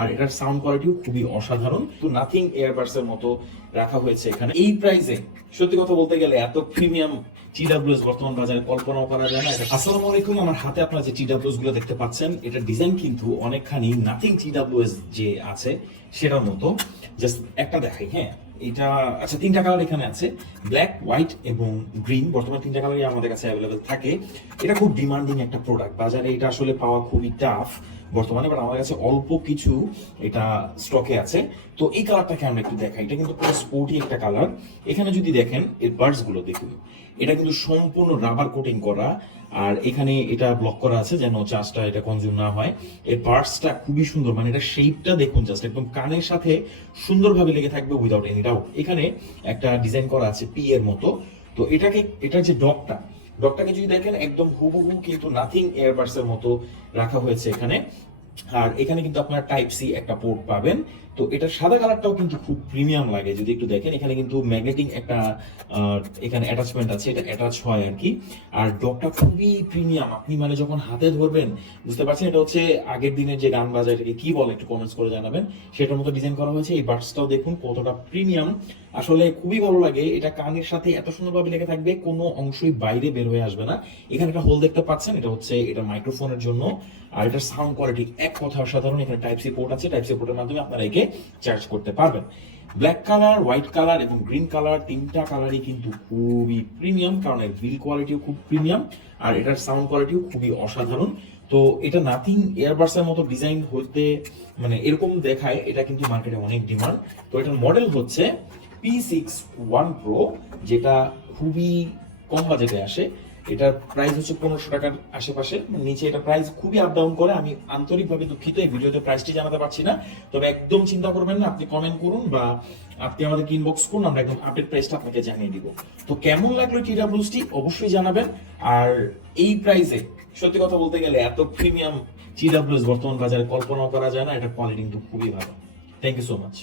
আর এটার সাউন্ড কোয়ালিটিও খুবই অসাধারণ। তো নাথিং এয়ারবাডস এর মতো রাখা হয়েছে এখানে। এই প্রাইসে সত্যি কথা বলতে গেলে এত প্রিমিয়াম TWS বর্তমান বাজারে কল্পনাও করা যায় না। আসসালামু আলাইকুম, আমার হাতে আপনারা যে TWS গুলো দেখতে পাচ্ছেন, এটা ডিজাইন কিন্তু অনেকখানি নাথিং TWS যে আছে সেটার মতো। জাস্ট একটা দেখাই, হ্যাঁ এটা আচ্ছা, তিনটা কালার এখানে আছে, ব্ল্যাক, হোয়াইট এবং গ্রিন। বর্তমানে তিনটা কালারই আমাদের কাছে অ্যাভেলেবেল থাকে। এটা খুব ডিমান্ডিং একটা প্রোডাক্ট, বাজারে এটা আসলে পাওয়া খুবই টাফ বর্তমানে, বাট আমার কাছে অল্প কিছু এটা স্টকে আছে। তো এই কালারটাকে আমরা একটু দেখাই, এটা কিন্তু পুরো স্পোর্টি একটা কালার। এখানে যদি দেখেন এর বার্ডস গুলো দেখুন, এটা কিন্তু সম্পূর্ণ রাবার কোটিং করা, আর এখানে এটা ব্লক করা আছে যেন চার্জটা এটা কনজিউম না হয়। এর পার্টসটা খুবই সুন্দর, মানে এটা শেপটা দেখুন, জাস্ট একদম কানের সাথে সুন্দরভাবে লেগে থাকবে উইদাউট এনি ডাউট। এখানে একটা ডিজাইন করা আছে পি এর মতো। তো এটার যে ডকটাকে যদি দেখেন একদম হুবহু কিন্তু নাথিং এয়ারবাডস এর মতো রাখা হয়েছে এখানে। আর এখানে কিন্তু আপনার টাইপ সি একটা পোর্ট পাবেন। তো এটা সাদা কালারটাও কিন্তু খুব প্রিমিয়াম লাগে, যদি একটু দেখেন এখানে কিন্তু ম্যাগনেটিক একটা এখানে অ্যাটাচমেন্ট আছে, এটা অ্যাটাচ হয় আর কি। আর ডকটা খুবই প্রিমিয়াম, আপনি মানে যখন হাতে ধরবেন বুঝতে পারছেন এটা হচ্ছে আগের দিনের যে গান বাজায় এটাকে কি বলে একটু কমেন্টস করে জানাবেন। সেটার মতো ডিজাইন করা হয়েছে। এই বাডসটাও দেখুন কতটা প্রিমিয়াম, আসলে খুবই ভালো লাগে। এটা কানের সাথে এত সুন্দরভাবে লেগে থাকবে, কোনো অংশই বাইরে বের হয়ে আসবে না। এখানে একটা হোল দেখতে পাচ্ছেন, এটা হচ্ছে এটা মাইক্রোফোনের জন্য। আর এটার সাউন্ড কোয়ালিটি এক কথা অসাধারণ। এখানে টাইপ সি পোর্ট আছে, টাইপ সি পোর্টের মাধ্যমে আপনারা একে চার্জ করতে পারবেন। ব্ল্যাক কালার, হোয়াইট কালার এবং গ্রিন কালার, তিনটা কালারই কিন্তু খুবই প্রিমিয়াম, কারণ এর বিল কোয়ালিটিও খুব প্রিমিয়াম আর এটার সাউন্ড কোয়ালিটিও খুবই অসাধারণ। তো এটা নাথিং এয়ারবাডস এর মতো ডিজাইন হতে মানে এরকম দেখায়, এটা কিন্তু মার্কেটে অনেক ডিমান্ড। তো এটার মডেল হচ্ছে P61 Pro, যেটা খুবই কম বাজেটে আসে। এটার প্রাইস হচ্ছে 1500 টাকার আশেপাশে, নিচে এটা প্রাইস খুবই আপ ডাউন করে। আমি আন্তরিকভাবে দুঃখিত এই ভিডিওতে প্রাইসটি জানাতে পারছি না, তবে একদম চিন্তা করবেন না, আপনি কমেন্ট করুন বা আপনি আমাদেরকে ইনবক্স করুন, আমরা একদম আপডেট প্রাইসটা আপনাকে জানিয়ে দিব। তো কেমন লাগলো TWSটি অবশ্যই জানাবেন। আর এই প্রাইসে সত্যি কথা বলতে গেলে এত প্রিমিয়াম TWS বর্তমান বাজারে কল্পনাও করা যায় না। এটা কোয়ালিটি কিন্তু খুবই ভালো। Thank you so much.